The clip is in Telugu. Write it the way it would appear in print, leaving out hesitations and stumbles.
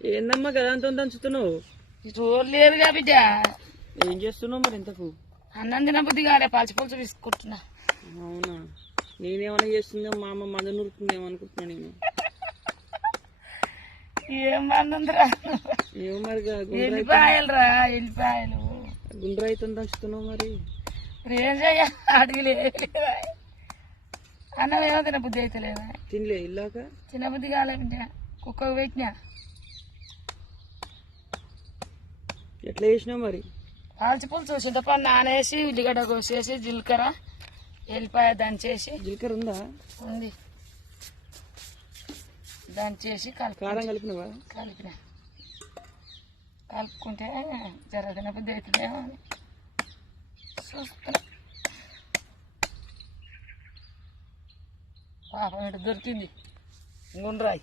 ఏందమ్మా గదంతా దంచుతున్నావు? రోజు లేదుగా బిడ్డ. ఏం చేస్తున్నావు మరి ఇంతకు? అన్నం తినబుద్ధి కాలే, పలుచు పులుసు తీసుకుంటున్నా. అవునా, నేనేమన్నా చేస్తుందో మా అమ్మ మంద నూరుతుందేమో అనుకుంటున్నా నేను. ఏం మందుందిరా? ఏమో మరి ఎల్లిపాయలు రా, ఎల్లిపాయలు గుండ్రైతే దంచుతున్నావు మరి. ఏం చెయ్య, అడిగి లేదా అన్నం ఏమో తినబుద్ధి అయితే లేదా? తినలే ఇల్లాక? తినబుద్ధి కాలే బిడ్డ, కుక్కకు పెట్టినా. ఎట్లా చేసినావు మరి? పాల్చి పులుసు చింతపండు నానేసి, ఉల్లిగడ్డ కోసేసి, జీలకర్ర ఎల్లిపాయ దంచేసి. జీలకర్ర ఉందా? ఉంది, దంచేసి కారం కలిపినవా? కలిపిన. కలుపుకుంటే జర తినబుద్ధి అవుతుందేమో అని చూస్తున్నా. పాపం ఇటు దొరికింది గుండ్రాయి.